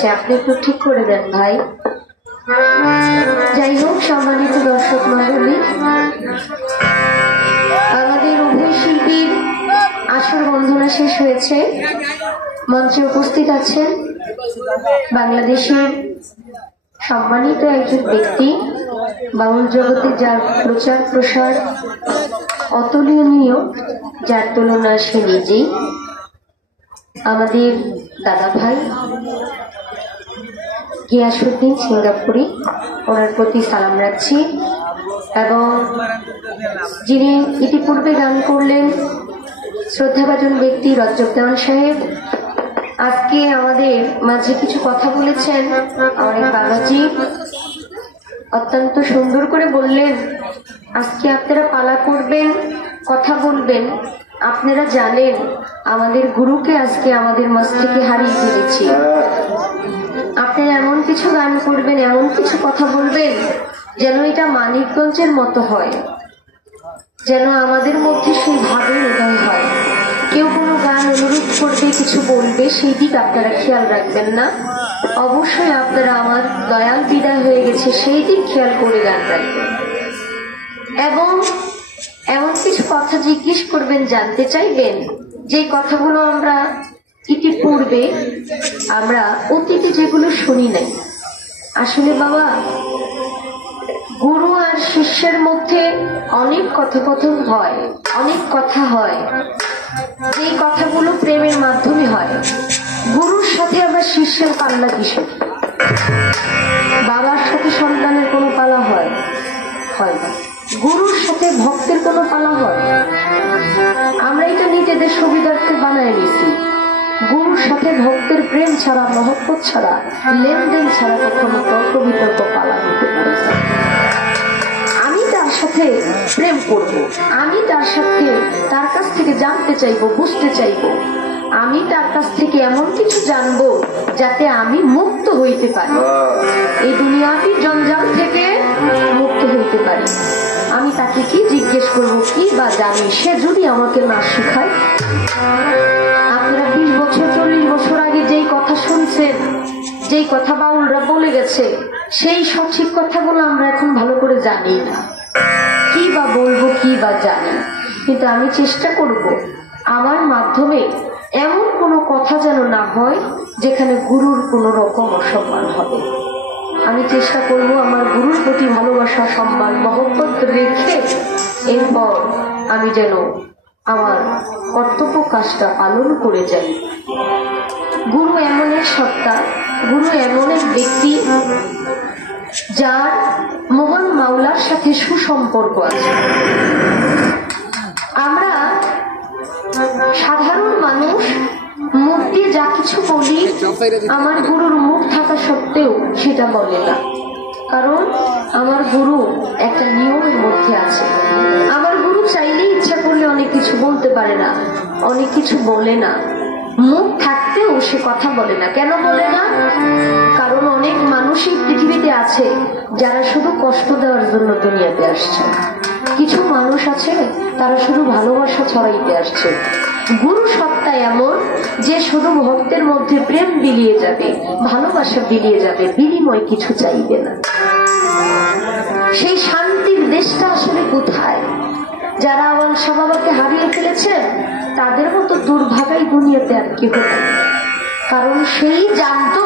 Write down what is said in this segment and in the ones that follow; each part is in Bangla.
যাচ্ছে, আপনি একটু ঠিক করে দেন ভাই। যাই হোক, সম্মানিত দর্শক মণ্ডলী, আমাদের উভয় শিল্পীর আসর বন্ধনা শেষ হয়েছে। মঞ্চে উপস্থিত আছেন বাংলাদেশের সম্মানিত একজন ব্যক্তি, বাউল জগতে যার প্রচার প্রসার অতুলনীয়, যার তুলনা সে নিজেই, আমাদের দাদা ভাই গিয়াসউদ্দিন সিঙ্গাপুরি। ওনার প্রতি সালাম রাখছি। এবং যিনি ইতিপূর্বে গান করলেন শ্রদ্ধাভাজন ব্যক্তি রজব দেওয়ান সাহেব, আজকে আমাদের মাঝে কিছু কথা বলেছেন। অনেক বাবাজি অত্যন্ত সুন্দর করে বললেন, আজকে আপনারা পালা করবেন, কথা বলবেন। আপনারা জানেন আমাদের গুরুকে আজকে আমাদের মাঝ থেকে হারিয়ে ফেলেছি। আপনারা এমন কিছু গান করবেন, এমন কিছু কথা বলবেন যেন এটা মানিকগঞ্জের মতো হয়, যেন আমাদের মধ্যে সেই ভাবের উদয় হয়। কেউ কোনো গান অনুরোধ করবে, কিছু বলবে, সেই দিক আপনারা খেয়াল রাখবেন না। অবশ্যই আপনারা আমার দয়াল বিদায় হয়ে গেছে সেই দিক খেয়াল করে গান রাখবেন। এবং এমন কিছু কথা জিজ্ঞেস করবেন, জানতে চাইবেন যে কথাগুলো আমরা ইতিপূর্বে আমরা অতীতে যেগুলো শুনি নাই। আসলে বাবা, গুরু আর শিষ্যের মধ্যে অনেক কথোপকথন হয়, অনেক কথা হয়, যে কথাগুলো প্রেমের মাধ্যমে হয়। গুরুর সাথে আবার শিষ্যের পাল্লা কিসের? বাবার সাথে সন্তানের কোনো পালা হয়? হয় না। গুরুর সাথে ভক্তের কোনো পালা হয়? আমরা এটা নিজেদের সুবিধার্থে বানায় নিয়েছি। গুরুর সাথে ভক্তের প্রেম ছাড়া, মহব্বত ছাড়া, লেনদেন ছাড়া কখনো তর্ক বিতর্ক পালা হতে পারে না। আমি তার সাথে প্রেম করব, আমি তার সাথে তার কাছ থেকে জানতে চাইবো, বুঝতে চাইবো। আমি তার কাছ থেকে এমন কিছু জানবো যাতে আমি মুক্ত হইতে পারি, এই দুনিয়াবি জঞ্জাল থেকে মুক্ত হইতে পারি। আমি তাকে কি জিজ্ঞেস করব, কি বা জানি, সে যদি আমাকে না শেখায়। আপনারা 20 বছর 40 বছর আগে যেই কথা শুনছেন, যেই কথা বাউলরা বলে গেছে, সেই সঠিক কথাগুলো আমরা এখন ভালো করে জানি না। কি বা বলবো, কি বা জানি। কিন্তু আমি চেষ্টা করব আমার মাধ্যমে এমন কোনো কথা যেন না হয় যেখানে গুরুর কোনো রকম অসম্মান হবে। আমি চেষ্টা করব আমার গুরুর প্রতি ভালোবাসা, সম্মান, মহব্বত রেখে এরপর আমি যেন আমার কর্তব্য কাজটা পালন করে যাই। গুরু এমন এক সত্তা, গুরু এমন এক ব্যক্তি যার মহান মাওলার সাথে সুসম্পর্ক আছে। আমরা সাধারণ মানুষ মুখ দিয়ে যা কিছু বলি, আমার গুরুর মুখ থাকা সত্ত্বেও সেটা বলে না। কারণ আমার গুরু একটা নিয়মের মধ্যে আছে। আমার গুরু চাইলে ইচ্ছা করলে অনেক কিছু বলতে পারে না, অনেক কিছু বলে না। মুখ থাকতেও সে কথা বলে না। কেন বলে না? কারণ অনেক মানুষই পৃথিবীতে আছে যারা শুধু কষ্ট দেওয়ার জন্য দুনিয়াতে আসছে। কিছু মানুষ আছে তারা শুধু ভালোবাসা ছড়াইতে আসছে। গুরু সত্তা এমন যে শুধু ভক্তের মধ্যে প্রেম বিলিয়ে যাবে, ভালোবাসা বিলিয়ে যাবে, বিনিময় কিছু চাইবে না। সেই শান্তির দেশটা আসলে কোথায়? যারা আমার বাবাকে হারিয়ে ফেলেছেন তাদের মতো দুর্ভাগাই দুনিয়াতে আর কেউ নেই। কারণ সেই জানতো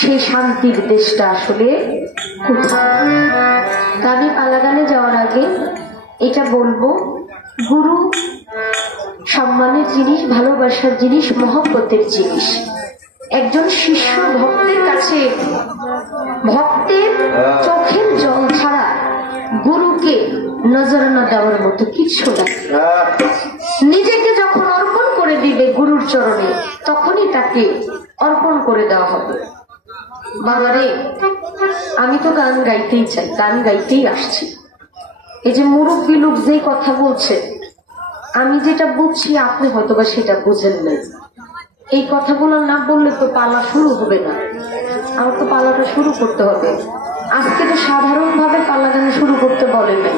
সেই শান্তির দেশটা আসলে কোথায়। আমি পালাগানে যাওয়ার আগে এটা বলবো, গুরু সম্মানের জিনিস, ভালোবাসার জিনিস, মহব্বতের জিনিস। একজন শিষ্য ভক্তের কাছে ভক্তের চোখের জল ছাড়া গুরুকে নজরানা দেওয়ার মতো কিছু না। নিজেকে যখন অর্পণ করে দিবে গুরুর চরণে, তখনই তাকে অর্পণ করে দেওয়া হবে। বাবারে, আমি তো গান গাইতেই চাই, গান গাইতেই আসছি। এই যে মুরব্বী লোক যে কথা বলছে, আমি যেটা বুঝছি আপনি হয়তোবা সেটা বুঝেন নাই। এই কথাগুলো না বললে তো পালা শুরু হবে না। আমার তো পালাটা শুরু করতে হবে। আজকে তো সাধারণ ভাবে পালা গান শুরু করতে বলে নাই।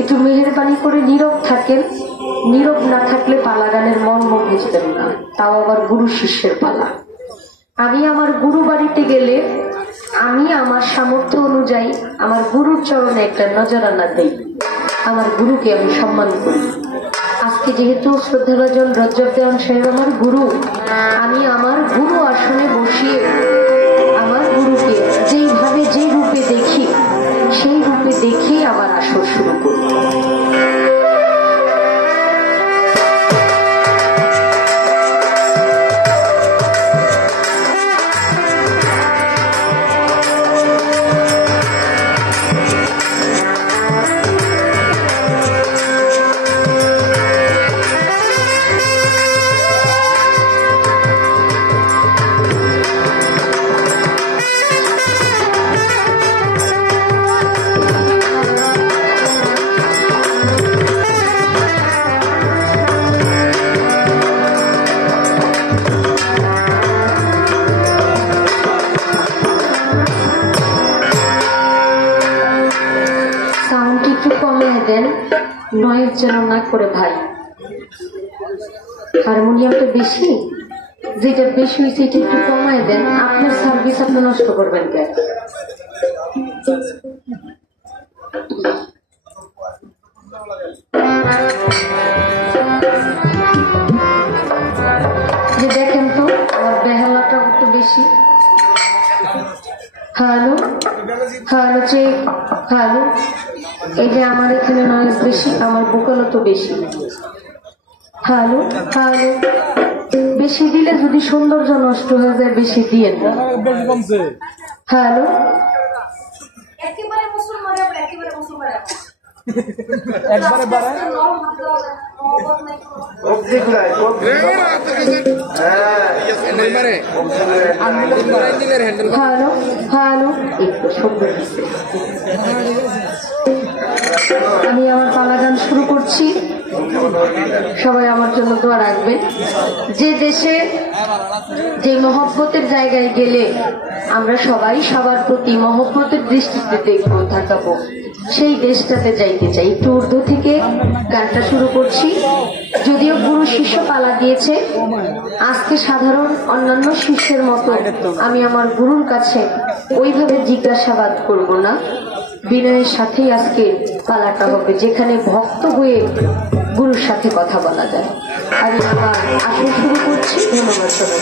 একটু মেহেরবানি করে নীরব থাকেন, নীরব না থাকলে পালা গানের মর্ম বুঝতেন না, তাও আবার গুরু শিষ্যের পালা। আমি আমার গুরু বাড়িতে গেলে আমি আমার সামর্থ্য অনুযায়ী আমার গুরুর চরণে একটা নজরানা দেই, আমার গুরুকে আমি সম্মান করি। আজকে যেহেতু শ্রদ্ধাভাজন রজ্জব দেওয়ান সাহেব আমার গুরু, আমি আমার গুরু আসনে বসিয়ে আমার গুরুকে যেইভাবে যে রূপে দেখি সেই রূপে দেখেই আমার আসর শুরু করি। নয়ের যেন না করে ভাই, হারমোনিয়ামটা বেশি, যেটা বেশি হয়েছে এটা একটু কমায় দেন। আপনার সার্ভিস আপনি নষ্ট করবেন কেন? যে দেখেন তো আমার বেহালাটা একটু বেশি। Hello hello check, hello. এই যে আমার এখানে নয়েজ বেশি, আমার ভোকালও তো বেশি। হ্যালো হ্যালো, বেশি দিলে যদি সৌন্দর্য নষ্ট হয়ে যায় বেশি দিয়ে না। হ্যালো হ্যালো হ্যালো, একটু সুন্দর। আমি আমার পালা গান শুরু করছি, সবাই আমার জন্য দোয়া রাখবেন। যে দেশে যে মহব্বতের জায়গায় গেলে আমরা সবাই সবার প্রতি মহব্বতের দৃষ্টিতে দেখবো, তাকাবো, সেই দেশটাতে যাইতে চাই। একটু উর্দু থেকে গানটা শুরু করছি। যদিও গুরু শিষ্য পালা দিয়েছে, আজকে সাধারণ অন্যান্য শিষ্যের মতো আমি আমার গুরুর কাছে ওইভাবে জিজ্ঞাসাবাদ করব না, বিনয়ের সাথেই আজকে পালাটা হবে, যেখানে ভক্ত হয়ে গুরুর সাথে কথা বলা যায়। আমি আমার আসর শুরু করছি। ধন্যবাদ সবাই।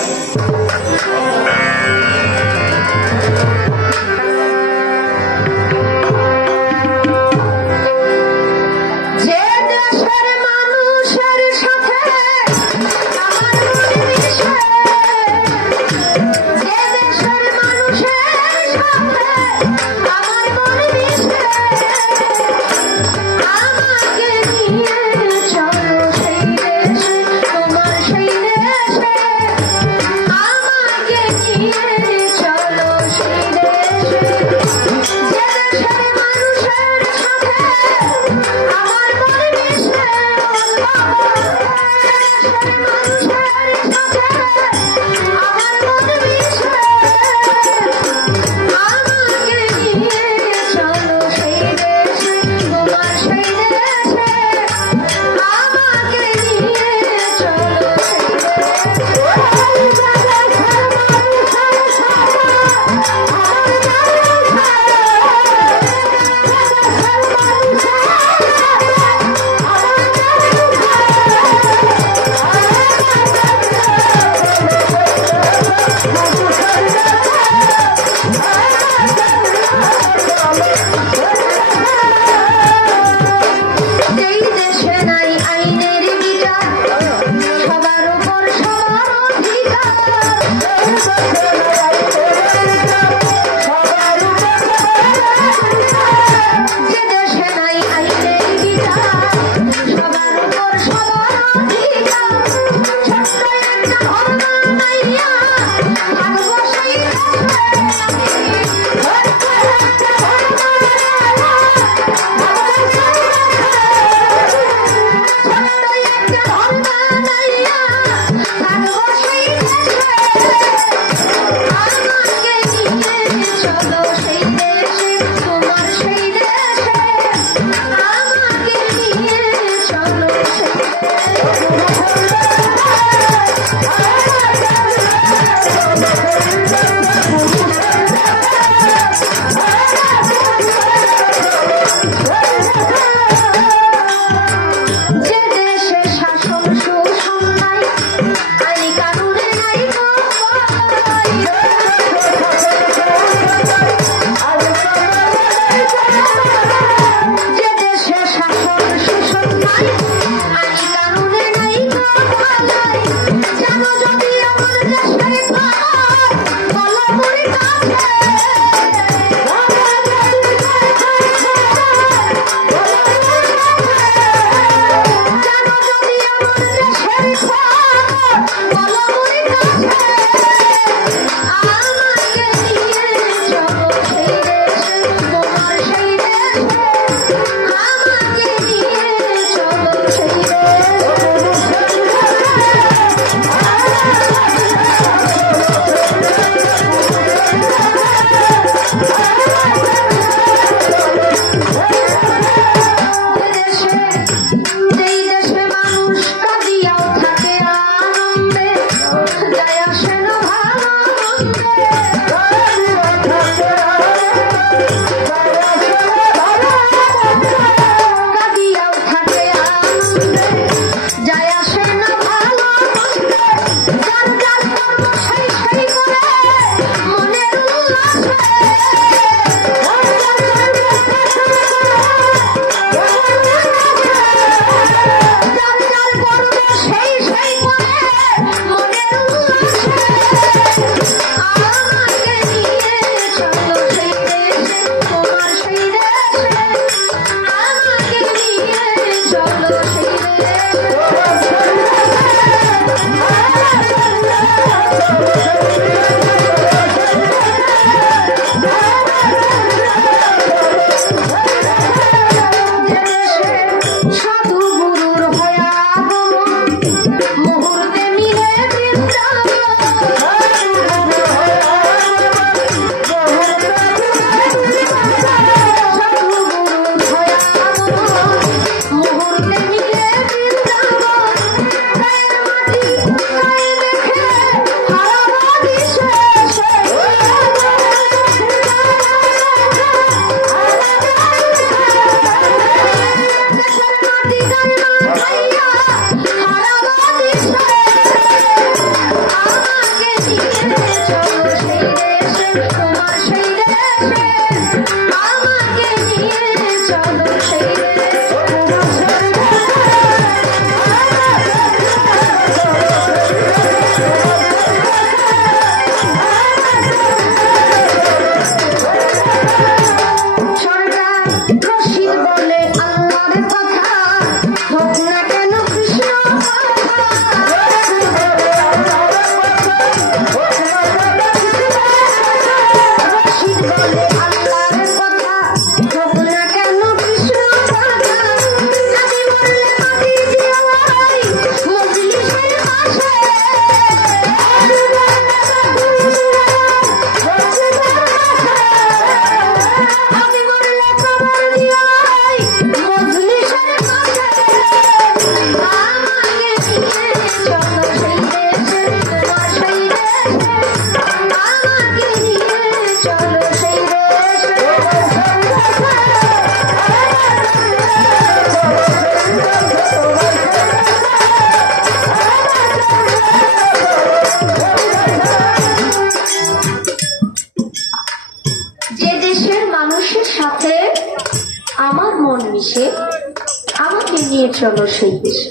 চলো সেই দেশে,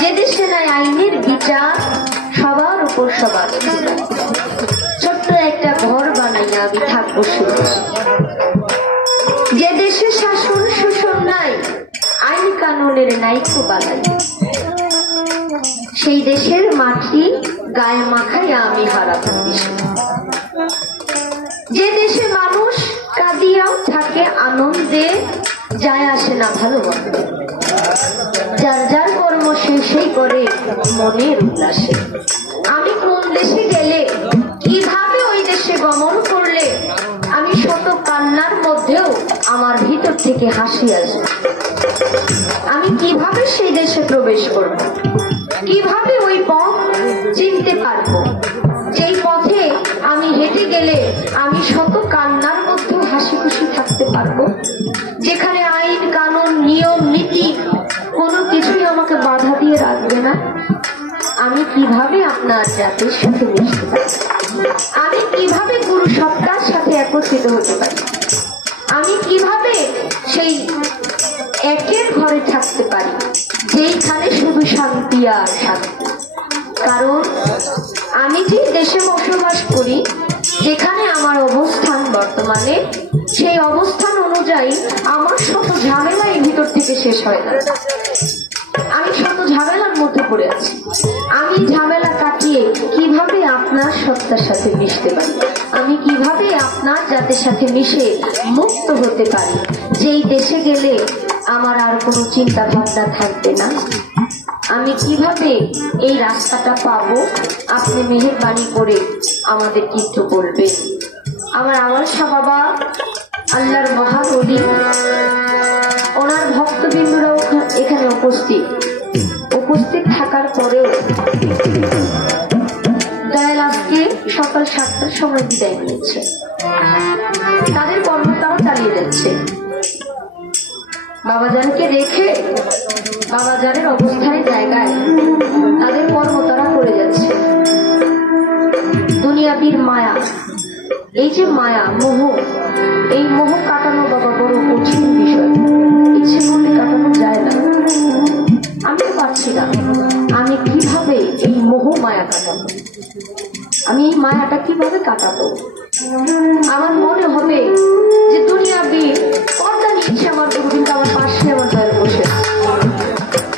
যে দেশে নাই আইনের বিচার, সবার উপর সবার। ছোট্ট একটা ঘর বানাইয়া আমি থাকবো সেই দেশে, যে দেশে শাসন শোষণ নাই, আইন কানুনের নাইকো বালাই। সেই দেশের মাটি গায়ে মাখাইয়া আমি হারাবো দেশে। যে দেশে মানুষ কাঁদিয়াও থাকে আনন্দে, যায় আসে না ভালোবাসে, যার যার কর্ম সেই করে মনের উল্লাসে। আমি কোন দেশে গেলে, কিভাবে ওই দেশে গমন করলে আমি শত কান্নার মধ্যেও আমার ভিতর থেকে হাসি আসবে। আমি কিভাবে সেই দেশে প্রবেশ করব, কিভাবে ওই পথ চিনতে পারবো, যেই পথে আমি হেঁটে গেলে আমি শত কান্নার মধ্যেও হাসি খুশি থাকতে পারবো, যেখানে আইন কানুন নিয়ম নীতি কোনো কিছুই আমাকে বাধা দিয়ে রাখবে না। আমি কিভাবে আপনার জাতির সাথে মিশতে পারি, আমি কিভাবে গুরু সত্তার সাথে একত্রিত হতে পারি, আমি কিভাবে সেই একের ঘরে থাকতে পারি যেইখানে শুধু শান্তি আর শান্তি। কারণ আমি যে দেশে বসবাস করি, যেখানে আমার অবস্থান বর্তমানে, সেই অবস্থান অনুযায়ী আমার শত ঝামেলা এই ভিতর থেকে শেষ হয় না। আমি শত ঝামেলার মধ্যে পড়ে আছি। আমি ঝামেলা কাটিয়ে কিভাবে আপনার সত্তার সাথে মিশতে পারি, আমি কিভাবে আপনার জাতের সাথে মিশে মুক্ত হতে পারি, যেই দেশে গেলে আমার আর কোনো চিন্তা ভাবনা থাকবে না, আমি কিভাবে এই রাস্তাটা পাবো, আপনি মেহেরবানি করে আমাদের কিছু বলবেন। আমার শাহ বাবা আল্লাহর মহাবলী, ওনার ভক্তবৃন্দরাও এখানে উপস্থিত থাকার পরেও দয়াল আজকে সকাল 7টার সময় বিদায় নিয়েছে। তাদের কর্মটাও চালিয়ে যাচ্ছে। বাবাজানকে রেখে বাবাজানের অবস্থায় জায়গায় তাদের কর্ম তারা করে যাচ্ছে। দুনিয়াবীর মায়া, এই যে মায়া মোহ, এই মোহ কাটানো বাবা বড় কঠিন বিষয়। ইচ্ছে করলে কাটানো যায় না। আমি পারছি না, আমি কিভাবে এই মোহ মায়া কাটাবো, আমি এই মায়াটা কিভাবে কাটাবো। আমার মনে হবে যে দুনিয়াবীর পর্দা নিচ্ছে আমার গুরু, কিন্তু আমার পাশে আমার দয়াল বসে,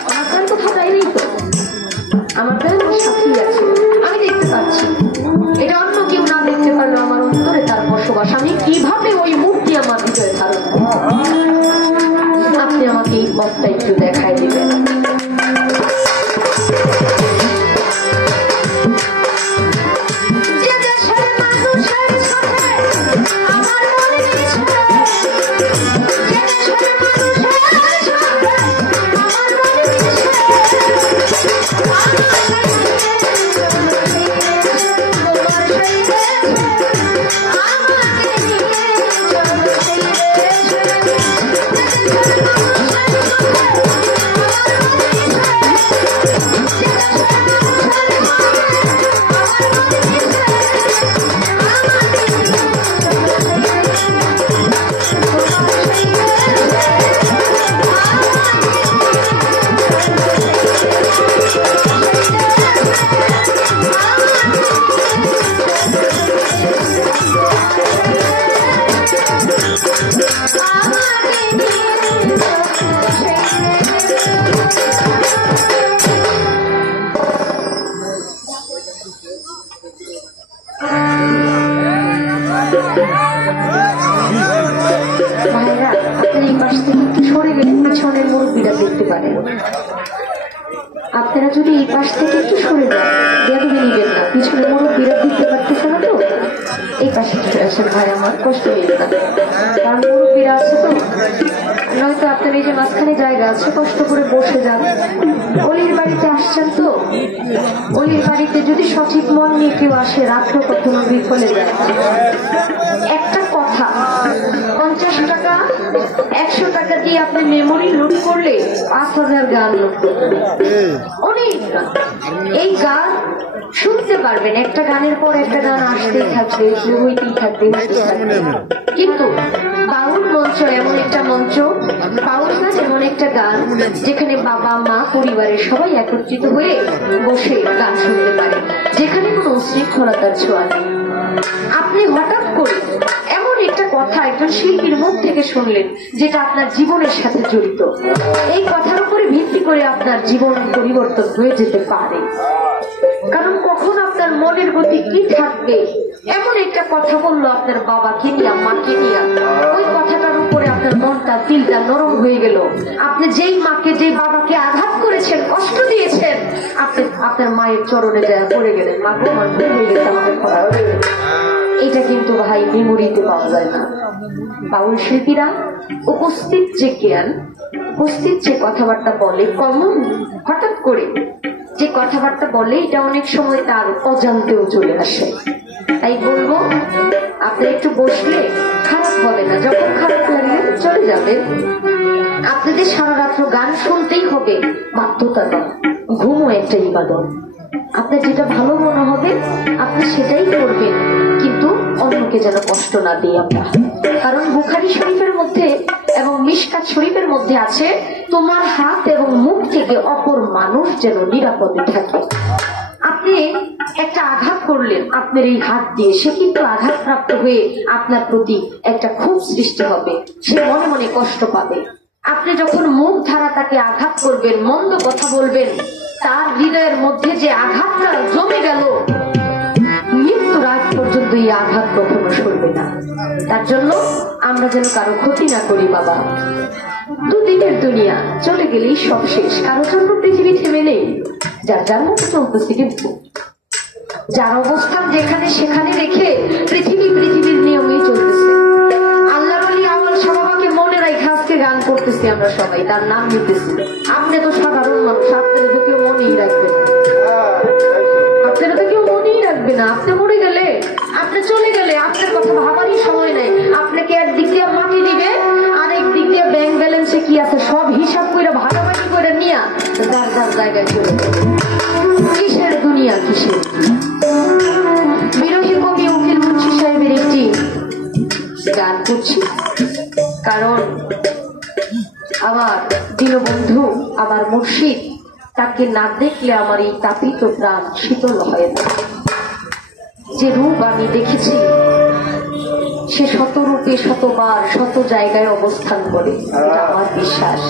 আমার দয়াল কোথাও যায়নি তো, আমার দয়াল আমার সাথেই আছে, আমি দেখতে পাচ্ছি। এটা অন্য কেউ না দেখতে পারলো, আমার অন্তরে তার বসবাস। আমি কিভাবে ওই মুক্তি আমার ভিতরে ধারণ করব, আপনি আমাকে এই পথটা একটু দেখাই দিবেন। আপনারা যদি এই পাশ থেকে একটু সরে যান, বেয়াদবি নিবেন না, পিছনে মুরব্বীরা দেখতে পারতেছে না তো, এই পাশে চলে আসেন ভাই, আমার কষ্ট হয়ে না, কারণ মুরব্বীরা আছে তো, নয়তো আপনার এই যে মাঝখানে জায়গা আছে, কষ্ট করে বসে যান। অলির বাড়িতে আসছেন তো, অলির বাড়িতে যদি সঠিক মন নিয়ে কেউ আসে, রাত্র কখনো বিফলে যায়। একটা কথা, 50 টাকা 100 টাকা দিয়ে আপনি মেমোরি লুট করলে 5000 গান লুট করবেন, অনেক গান। এই গান শুনতে পারবেন, একটা গানের পর একটা গান আসতেই থাকবে, হইতেই থাকবে। কিন্তু বাউল মঞ্চ এমন একটা মঞ্চ, বাউল গান এমন একটা গান যেখানে বাবা মা পরিবারের সবাই একত্রিত হয়ে বসে গান শুনতে পারে, যেখানে কোনো উশৃঙ্খলতার ছোঁয়া নেই। আপনি হঠাৎ করে এমন একটা কথা একজন শিল্পীর মুখ থেকে শুনলেন যেটা আপনার জীবনের সাথে জড়িত, এই কথার উপরে ভিত্তি করে আপনার জীবন পরিবর্তন হয়ে যেতে পারে। কারণ কখন আপনার মনের গতি কি থাকবে, এমন একটা কথা বললো আপনার বাবাকে নিয়ে, মাকে নিয়ে, ওই কথাটার উপরে আপনার মনটা, দিলটা নরম হয়ে গেল। আপনি যেই মাকে, যে বাবাকে আঘাত করেছেন, কষ্ট দিয়েছেন, আপনি আপনার মায়ের চরণে যায় পড়ে গেলেন, মা গো আমার ভুল হয়ে গেছে, আমাকে ক্ষমা করে দেবেন। এটা কিন্তু ভাই মেমোরিতে পাওয়া যায় না। বাউল শিল্পীরা উপস্থিত যে জ্ঞান, উপস্থিত যে কথাবার্তা বলে, কমন হঠাৎ করে যে কথাবার্তা বলে, এটা অনেক সময় তার অজান্তেও চলে আসে। তাই বলবো, আপনি একটু বসলে খারাপ হবে না, যখন খারাপ লাগবে চলে যাবেন। আপনাদের সারা রাত্র গান শুনতেই হবে, বাধ্যতা নয়, ঘুমও একটা ইবাদত। আপনার যেটা ভালো মনে হবে আপনি সেটাই করবেন, কিন্তু অন্যকে যেন কষ্ট না দিই আমরা। কারণ বুখারী শরীফের মধ্যে এবং মিশকাত শরীফের মধ্যে আছে, তোমার হাত এবং মুখ থেকে অপর মানুষ যেন নিরাপদে থাকে। আমাকে একটা আঘাত করলেন আপনার এই হাত দিয়ে, সে কিন্তু আঘাতপ্রাপ্ত হয়ে আপনার প্রতি একটা ক্ষোভ সৃষ্টি হবে, সে মনে মনে কষ্ট পাবে। আপনি যখন মুখ ধারা তাকে আঘাত করবেন, মন্দ কথা বলবেন, তার হৃদয়ের মধ্যে যে আঘাতটা জমে গেল, মৃত্যুর আগ পর্যন্ত এই আঘাত কখনো সরবে না। তার জন্য আমরা যেন কারো ক্ষতি না করি বাবা। দুদিনের দুনিয়া, চলে গেলেই সব শেষ। কারোর জন্য পৃথিবী থেমে নেই, যার যার মতো চলতেছে, কিন্তু যার অবস্থান যেখানে সেখানে রেখে পৃথিবীর নিয়মেই চলতেছে। আল্লাহর ওলি আউয়াল শাহ বাবাকে মনে রাখা আজকে গান করতেছি আমরা সবাই, তার নাম নিতেছি। আপনি তো সাধারণ মানুষ, আপনারা তো কেউ মনেই রাখবে না, আপনারা তো কেউ মনেই রাখবে না। আপনি মরে গেলে, আপনি চলে গেলে, আপনার কথা ভাবারই সময় নাই। আপনাকে একদিক দিয়ে মাটি দিবে, আরেক দিক দিয়ে ব্যাংক ব্যালেন্সে কি আছে সব হিসাব করে ভাগাভাগি করে নিয়ে যার যার জায়গায় চলে যাবে। কিসের দুনিয়া, কিসের? বিরোহী কবি উকিল মুন্সি সাহেবের একটি গান করছি, কারণ আমার দীনবন্ধু, আমার মুর্শিদ, তাকে না দেখলে আমার এই তাপিত প্রাণ শীতল হয় না। যে রূপ আমি দেখেছি, সে শত রূপে শতবার শত জায়গায় অবস্থান করে, এটা আমার বিশ্বাস।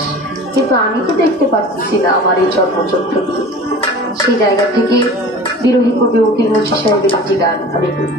কিন্তু আমি তো দেখতে পাচ্ছি না আমার এই জন্মচক্ষু দিয়ে। সেই জায়গা থেকে বিরোহী কবি উকিল মুন্সি সাহেবের একটি গান আমি করি।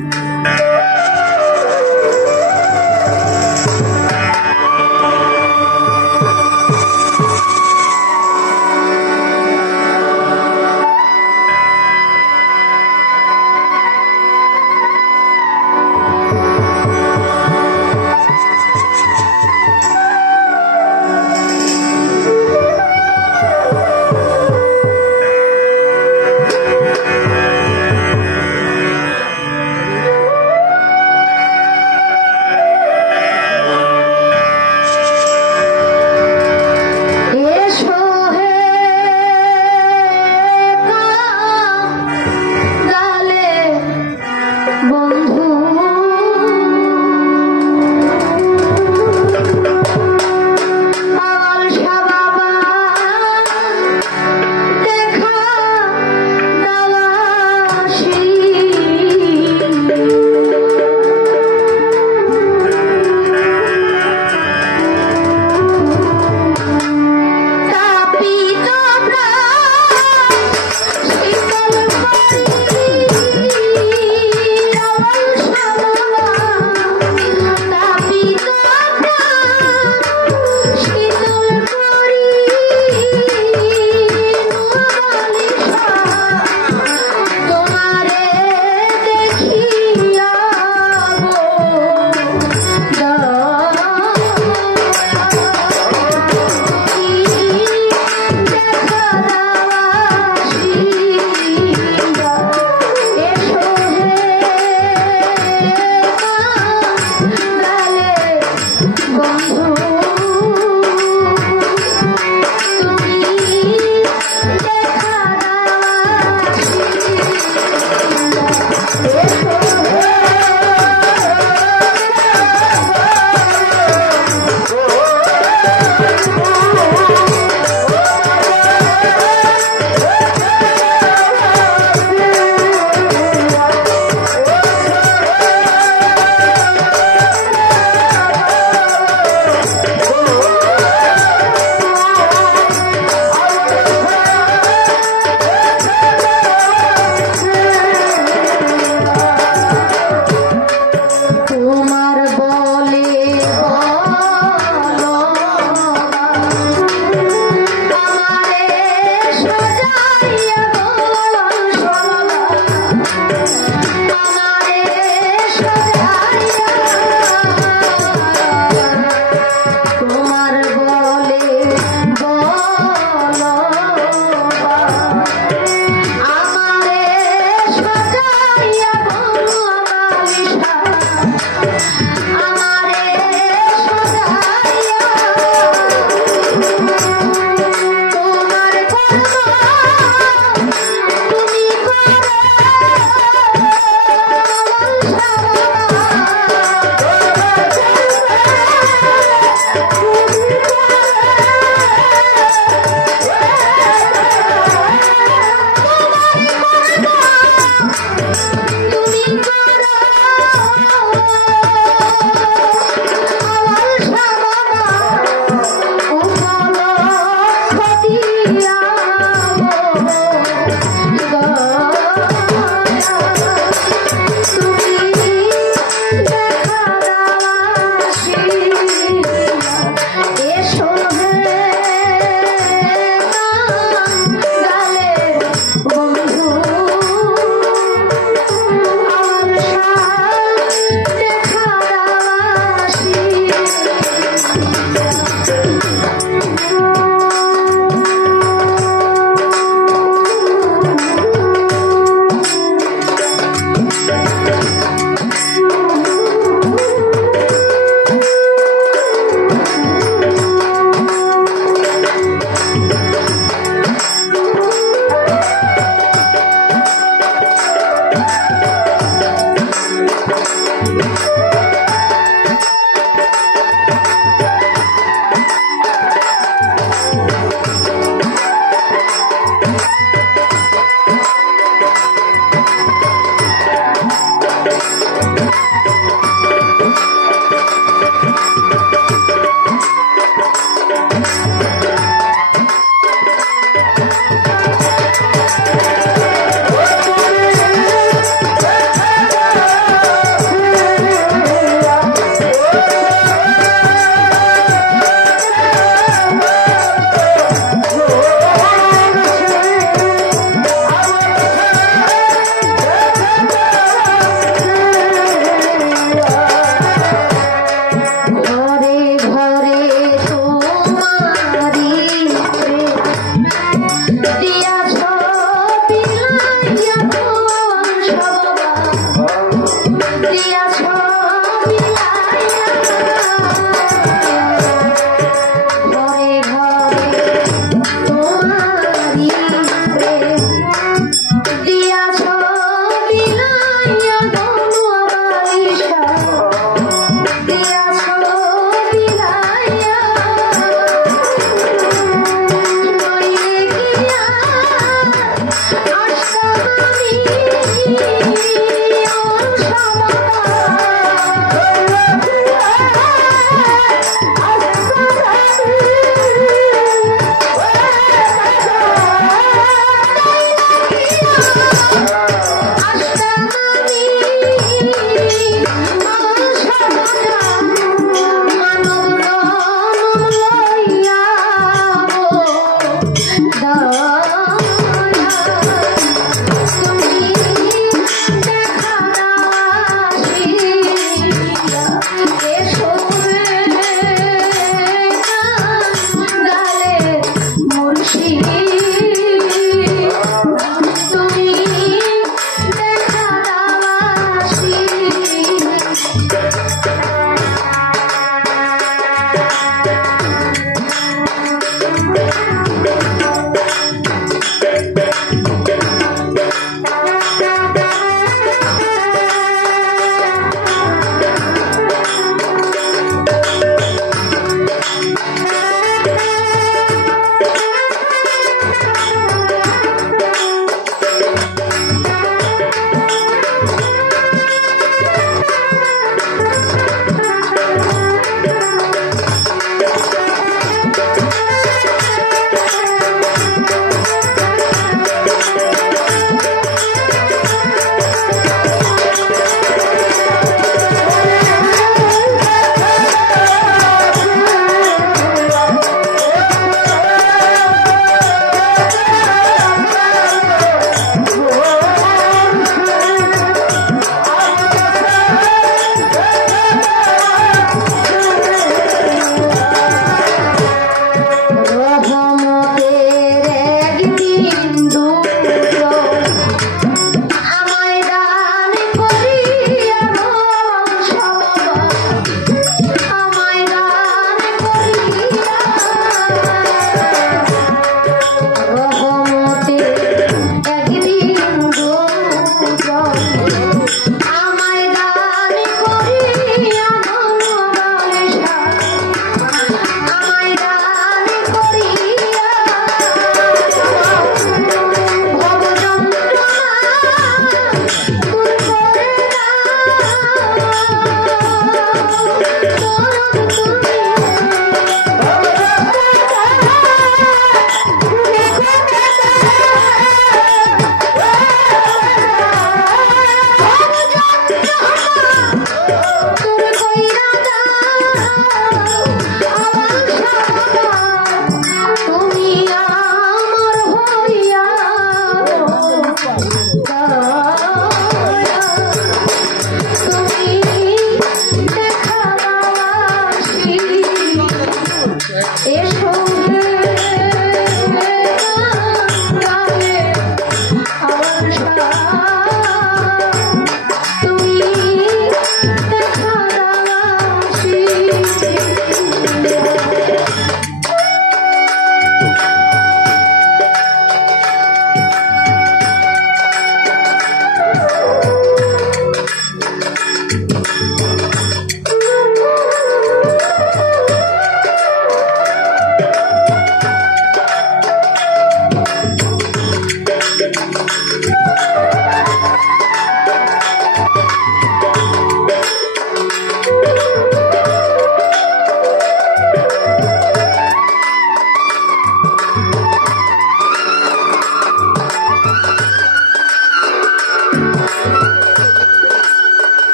Bye.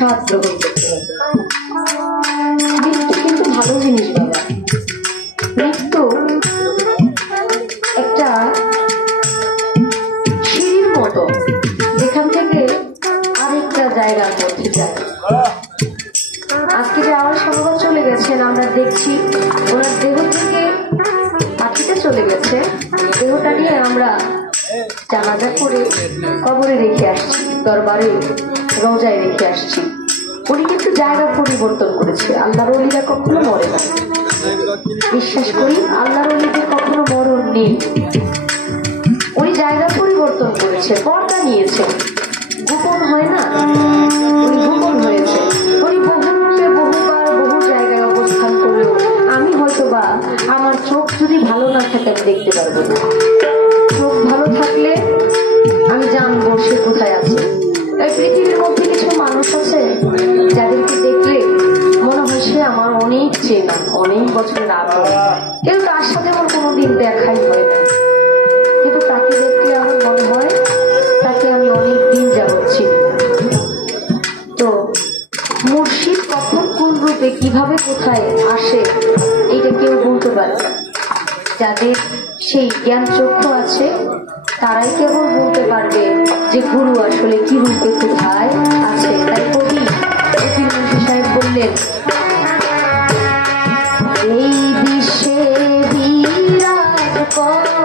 স্বাদ গ্রহণ করতে হবে। মৃত্যু কিন্তু ভালো জিনিস বাবা। মৃত্যু একটা সিঁড়ির মতো, যেখান থেকে আরেকটা জায়গার মধ্যে যায়। আজকে যে আমার সংবাদ চলে গেছেন, আমরা দেখছি ওনার দেহ থেকে পাখিতে চলে গেছে, দেহটা নিয়ে আমরা জানাজা করে কবরে রেখে আসছি, দরবারে রোজায় রেখে আসছি। উনি কিন্তু জায়গা পরিবর্তন করেছে। আল্লাহর ওলিরা কখনো মরে না, বিশ্বাস করি আল্লাহর ওলিদের কখনো মরণ নেই। উনি জায়গা পরিবর্তন করেছে, পর্দা নিয়েছে, গোপন হয় না, উনি গোপন হয়েছে। উনি বহুরূপে বহুবার বহু জায়গায় অবস্থান করলেও আমি হয়তো বা আমার চোখ যদি ভালো না থাকে আমি দেখতে পারবো না। চোখ ভালো থাকলে আমি জানবো সে কোথায় আছে। এই পৃথিবীর মধ্যে কিছু মানুষ আছে যাদেরকে দেখলে মনে হয় সে আমার অনেক চেনা, অনেক বছরের আগে, কিন্তু তার সাথে আমার কোনোদিন দেখাই হয় না, কিন্তু তাকে দেখলে আমার মনে হয় তাকে আমি অনেক দিন যাবত চিনি। তো মুর্শিদ কখন কোন রূপে কিভাবে কোথায় আসে এটা কেউ বলতে পারে না। যাদের সেই জ্ঞান চক্ষু আছে তারাই কেবল বলতে পারবে যে গুরু আসলে কি রূপে কোথায় আছে। তাই কবি সাহেব বললেন, এই বিশ্বে বিরাজ করো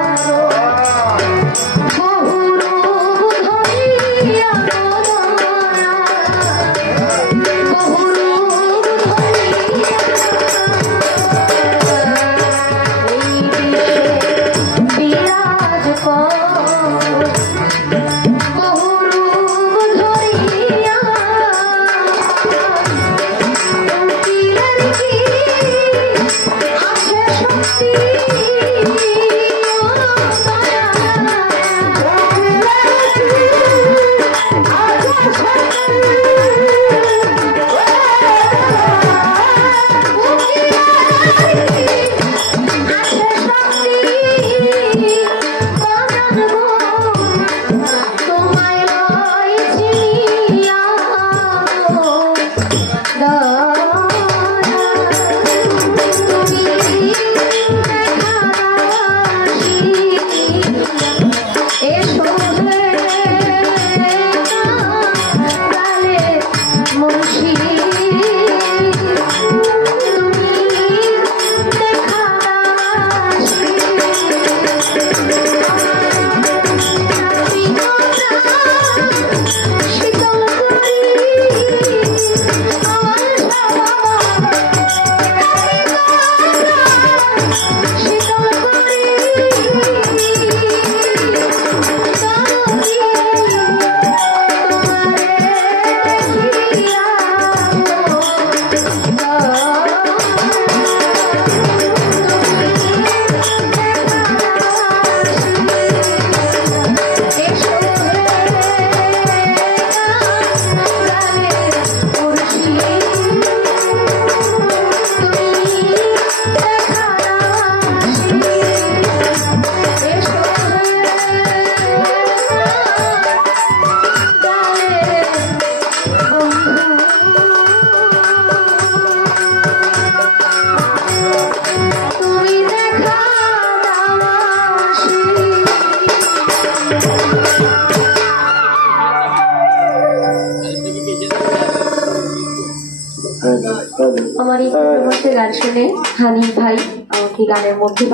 আমার এই গান শুনে হানি ভাই আমাকে গানের মধ্যে